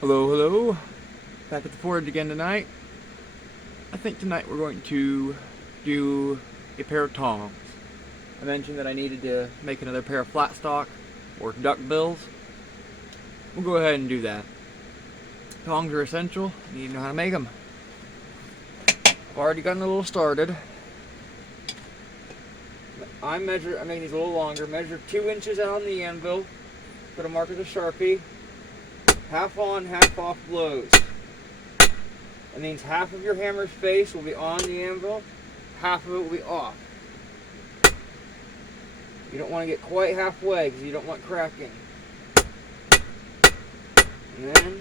Hello, hello. Back at the forge again tonight. I think tonight we're going to do a pair of tongs. I mentioned that I needed to make another pair of flat stock or duck bills. We'll go ahead and do that. Tongs are essential. You need to know how to make them. I've already gotten a little started. I'm making these a little longer. Measure 2 inches out on the anvil. Put a mark with a Sharpie. Half on, half off blows. That means half of your hammer's face will be on the anvil, half of it will be off. You don't want to get quite halfway because you don't want cracking. And then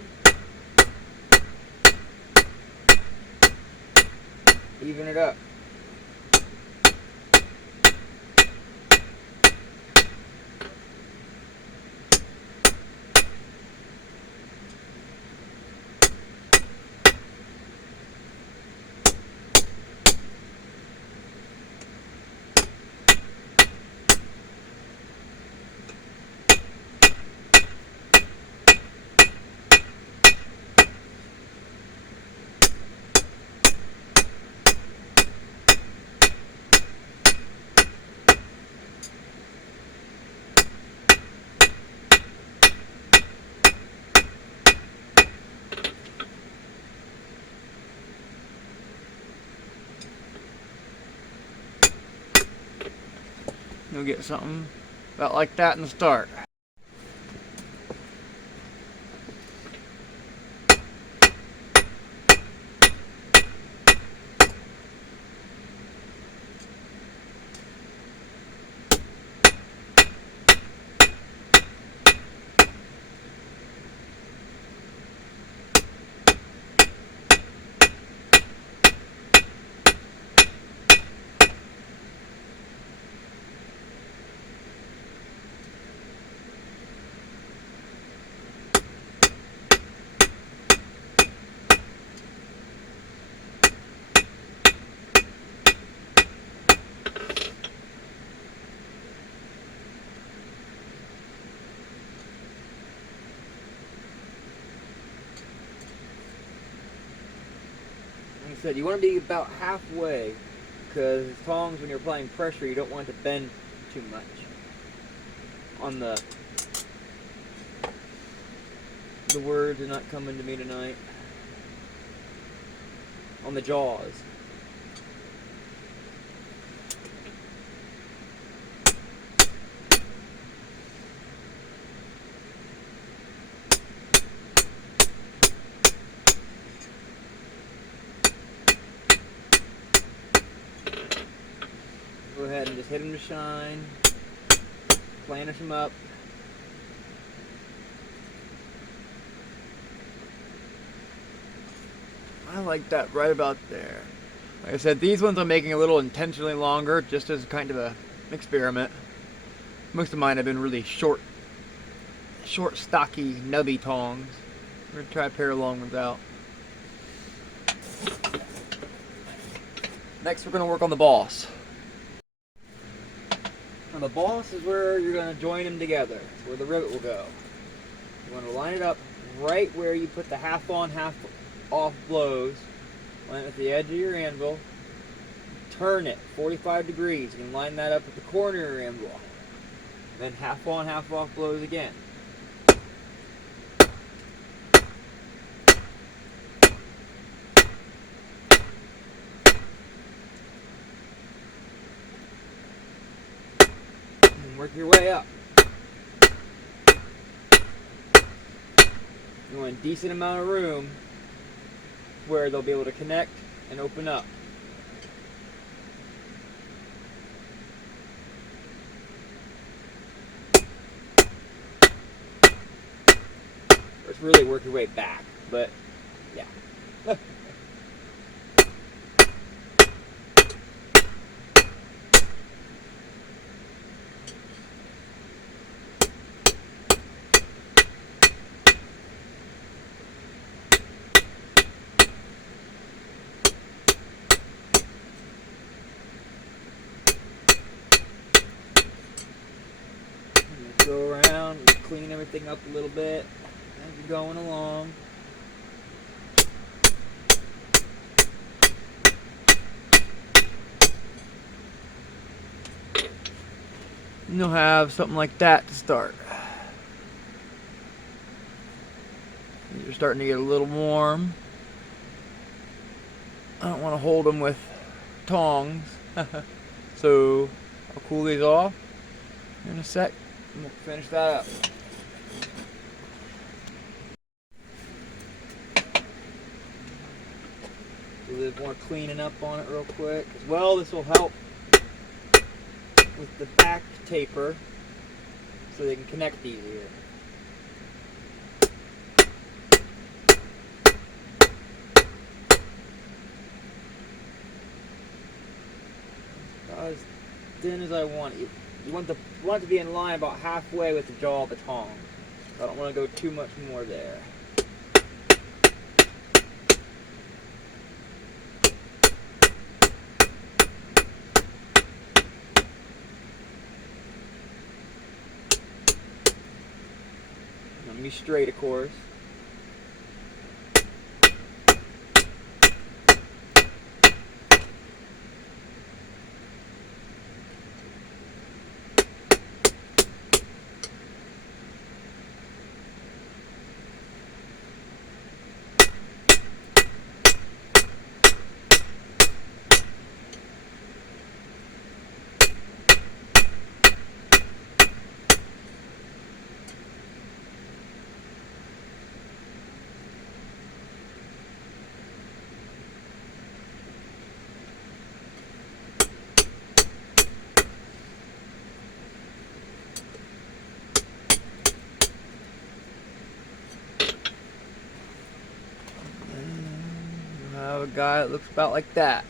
even it up. You'll get something about like that in the start. Like I said, you want to be about halfway because tongs, when you're applying pressure, you don't want it to bend too much on the words are not coming to me tonight. On the jaws. Go ahead and just hit them to shine. Planish them up. I like that right about there. Like I said, these ones I'm making a little intentionally longer just as kind of an experiment. Most of mine have been really short, stocky, nubby tongs. We're going to try a pair of long ones out. Next we're going to work on the boss. Now the boss is where you're going to join them together. It's where the rivet will go. You want to line it up right where you put the half on, half off blows. Line it at the edge of your anvil. Turn it 45 degrees. You can line that up at the corner of your anvil. Then half on, half off blows again. And work your way up. You want a decent amount of room where they'll be able to connect and open up. It's really work your way back, but yeah. Go around and clean everything up a little bit as you're going along. And you'll have something like that to start. You're starting to get a little warm. I don't want to hold them with tongs. So I'll cool these off in a sec and we'll finish that up. Do a little more cleaning up on it real quick. As well, this will help with the back taper so they can connect easier. As thin as I want it. You want it to be in line about halfway with the jaw of the tong. I don't want to go too much more there. Let me be straight, of course. A guy that looks about like that.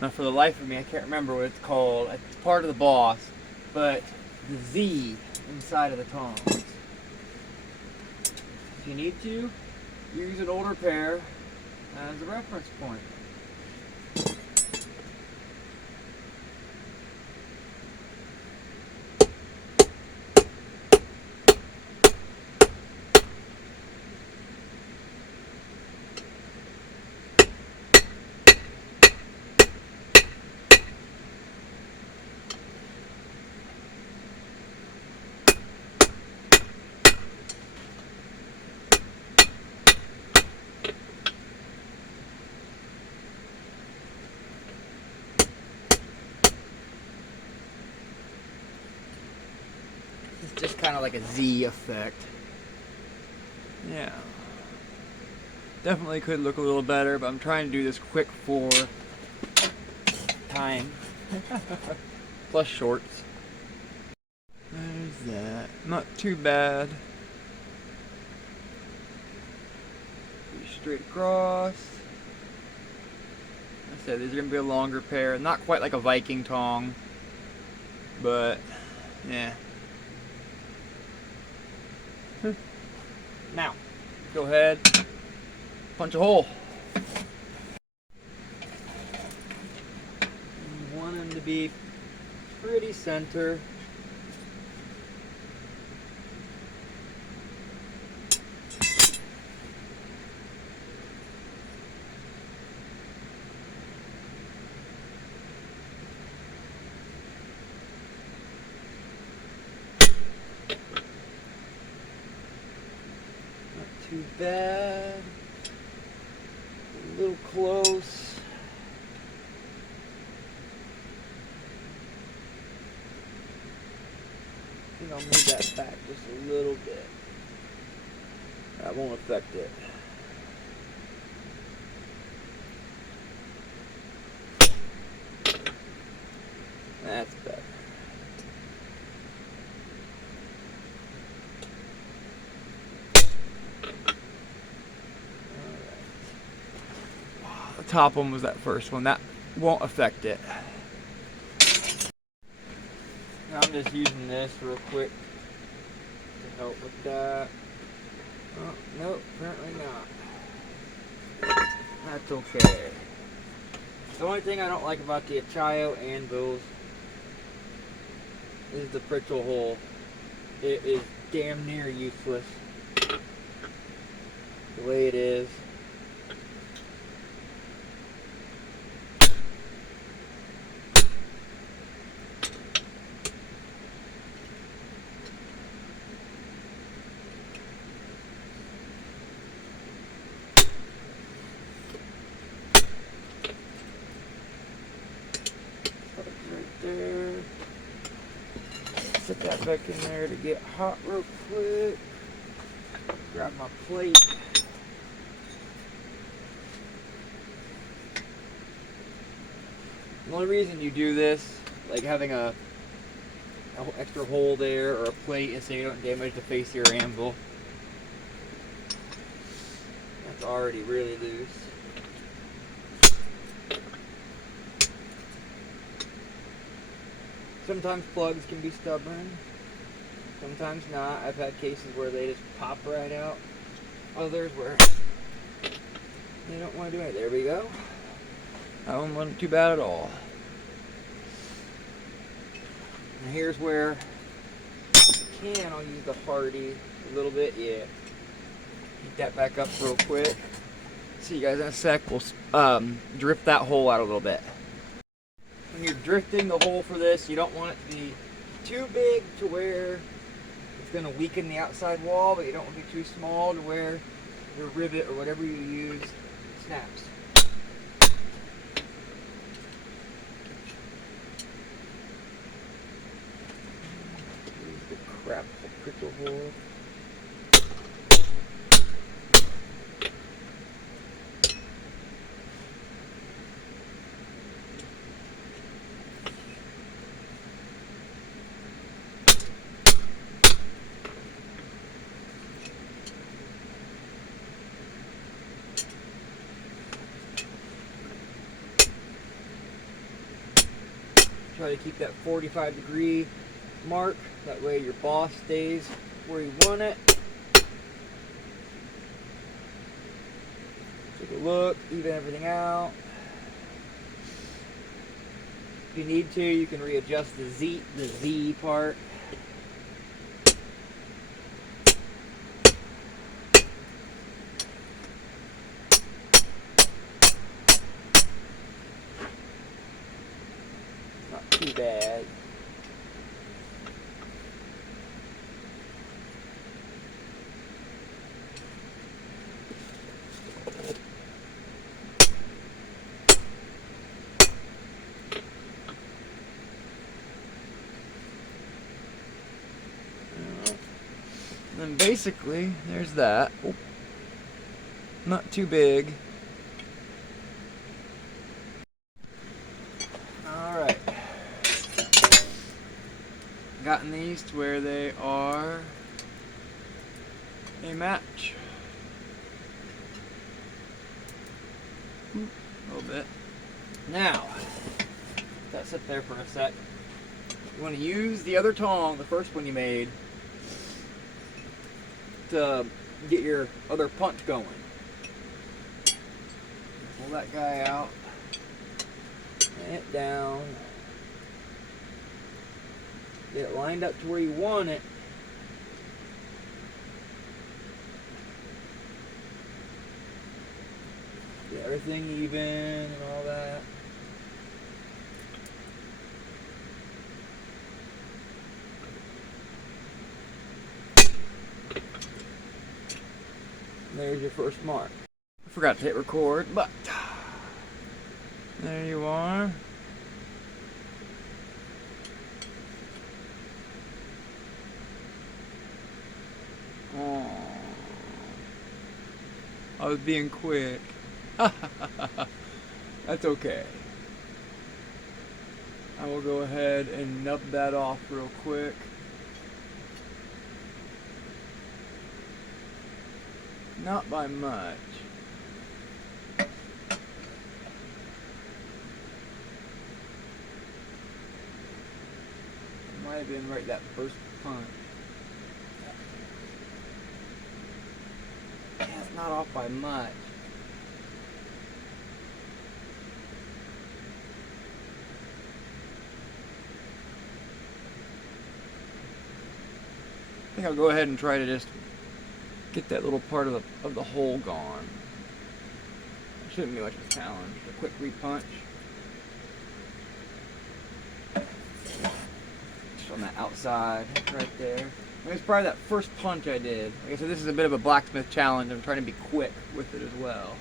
Now for the life of me, I can't remember what it's called. It's part of the boss, but the Z inside of the tongs. If you need to, use an older pair as a reference point. It's just kind of like a Z effect. Yeah. Definitely could look a little better, but I'm trying to do this quick for time. Plus shorts. There's that. Not too bad. Straight across. Like I said, these are going to be a longer pair. Not quite like a Viking tong, but yeah. Now, go ahead, punch a hole. You want them to be pretty center. Too bad. A little close. I think I'll move that back just a little bit. That won't affect it. That's better. The top one was that first one. That won't affect it. Now I'm just using this real quick to help with that. Oh, nope, apparently not. That's okay. The only thing I don't like about the Achaio anvils is the Pritchel hole. It is damn near useless the way it is. back in there to get hot real quick. Grab my plate. The only reason you do this, like having a extra hole there or a plate, is so you don't damage the face of your anvil. That's already really loose. Sometimes plugs can be stubborn, sometimes not. I've had cases where they just pop right out. Others where they don't want to do it. There we go. That one wasn't too bad at all. And here's where I can, I'll use the hardy a little bit. Yeah. Heat that back up real quick. See you guys in a sec. We'll drift that hole out a little bit. When you're drifting the hole for this, you don't want it to be too big to where it's going to weaken the outside wall, but you don't want it to be too small to where your rivet or whatever you use snaps. Use the crap prickle hole. Try to keep that 45-degree mark. That way your boss stays where you want it. Take a look, even everything out. If you need to, you can readjust the Z part. Not too bad. And then basically, there's that. Oh, not too big. Alright. Gotten these to where they are a match. A little bit. Now, that sit there for a sec. You want to use the other tong, the first one you made, to get your other punch going. Pull that guy out, and it down, get it lined up to where you want it. Get everything even and all that. There's your first mark. I forgot to hit record, but there you are. Oh, I was being quick. That's okay. I will go ahead and nub that off real quick. Not by much. Might have been right that first punch. Yeah, it's not off by much. I think I'll go ahead and try to just get that little part of the hole gone. It shouldn't be much of a challenge. A quick repunch. Just on that outside right there. It was probably that first punch I did. Like I said, this is a bit of a blacksmith challenge. I'm trying to be quick with it as well.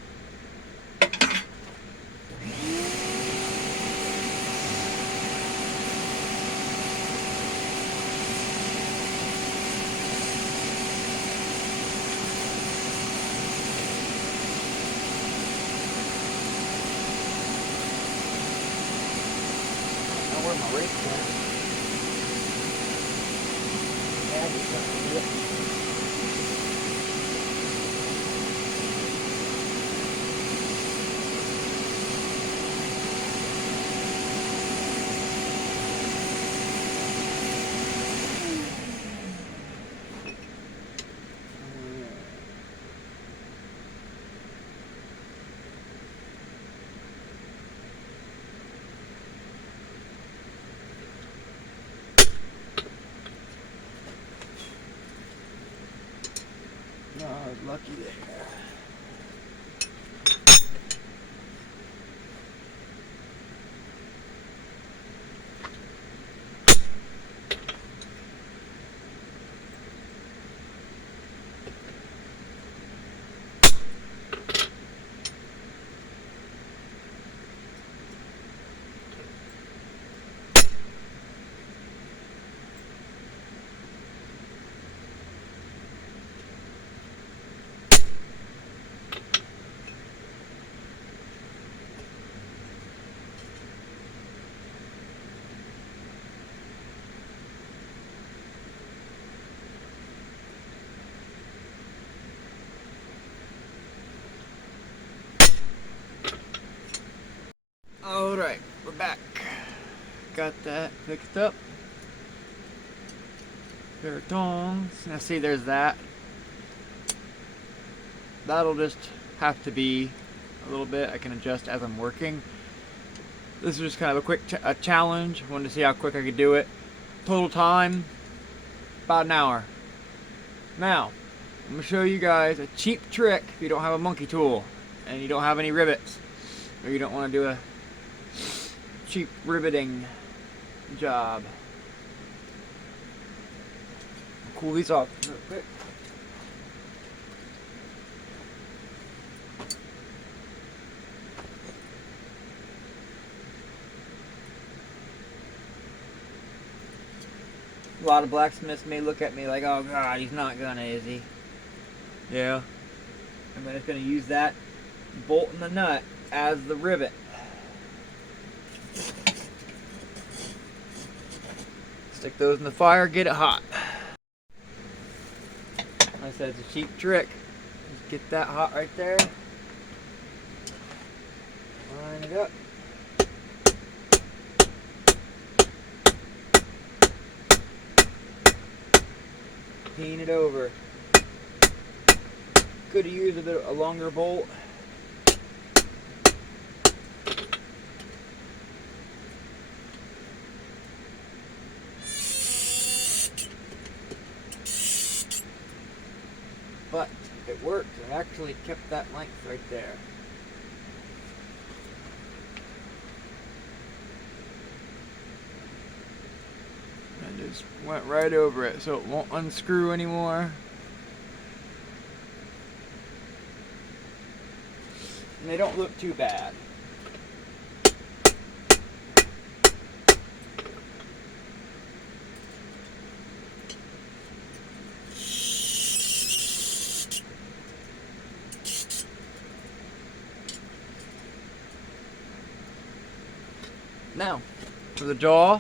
where my rake's at. Add something to it. Oh, I was lucky there. Alright, we're back. Got that fixed up. Pair of tongs. Now see, there's that. That'll just have to be a little bit. I can adjust as I'm working. This is just kind of a quick challenge. I wanted to see how quick I could do it. Total time, about an hour. Now, I'm going to show you guys a cheap trick if you don't have a monkey tool and you don't have any rivets, or you don't want to do a cheap riveting job. I'll cool these off real quick. A lot of blacksmiths may look at me like, oh god, he's not gonna, is he? Yeah. I'm just gonna use that bolt in the nut as the rivet. Stick those in the fire, get it hot. Like I said, it's a cheap trick. Just get that hot right there. Line it up. Paint it over. Could have used a longer bolt. But it worked. It actually kept that length right there. And just went right over it so it won't unscrew anymore. And they don't look too bad. Now, for the jaw,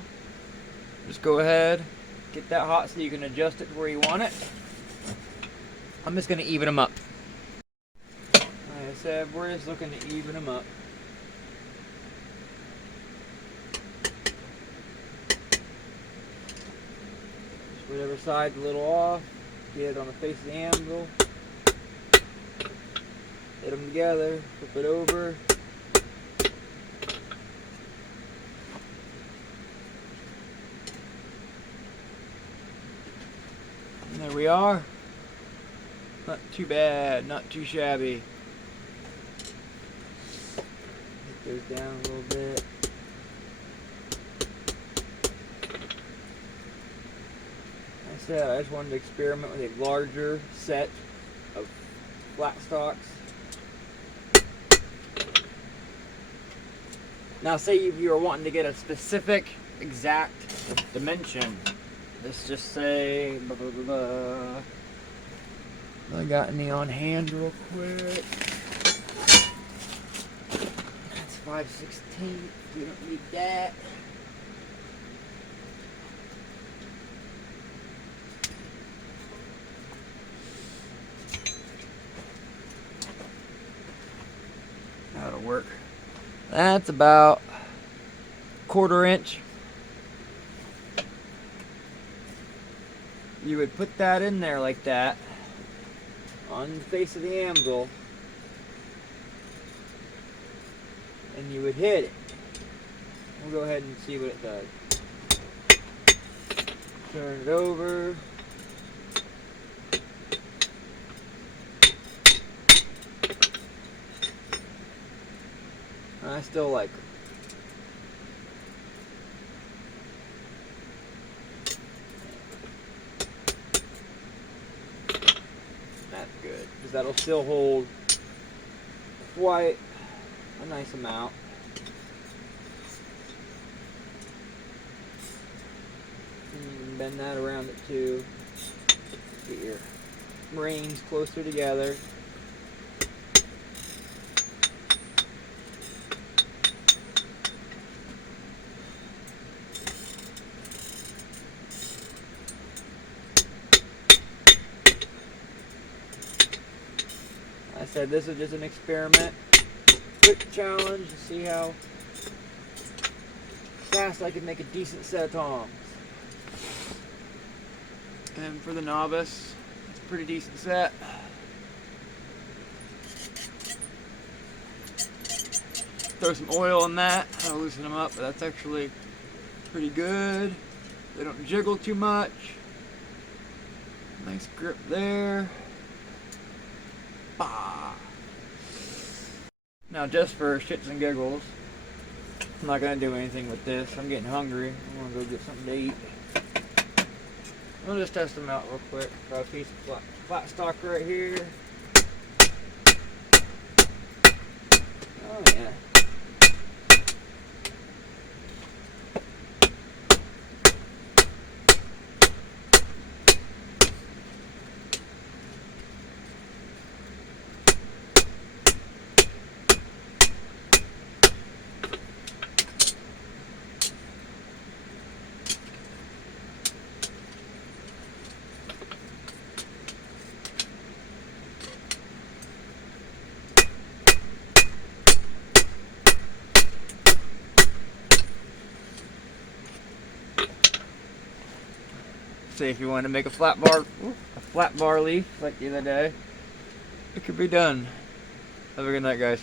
just go ahead, get that hot so you can adjust it to where you want it. I'm just going to even them up. Like I said, we're just looking to even them up. Just whatever side's a little off, get it on the face of the anvil. Hit them together, flip it over. And there we are. Not too bad, not too shabby. Get those down a little bit. Like I said, I just wanted to experiment with a larger set of flat stocks. Now say if you were wanting to get a specific exact dimension, let's just say blah, blah, blah, blah. I got any on hand real quick. That's 5/16. We don't need that. work. That's about 1/4 inch. You would put that in there like that on the face of the anvil, and you would hit it. We'll go ahead and see what it does. Turn it over. I still like her. That's good, because that'll still hold quite a nice amount. And you can bend that around it too. Get your rings closer together. I said this is just an experiment, quick challenge to see how fast I can make a decent set of tongs. And for the novice, it's a pretty decent set. Throw some oil in that, that'll loosen them up, but that's actually pretty good. They don't jiggle too much. Nice grip there. Bah. Now just for shits and giggles, I'm not going to do anything with this. I'm getting hungry. I'm going to go get something to eat. I'll just test them out real quick. Got a piece of flat stock right here. Oh yeah. Say if you want to make a flat bar leaf like the other day, it could be done. Have a good night, guys.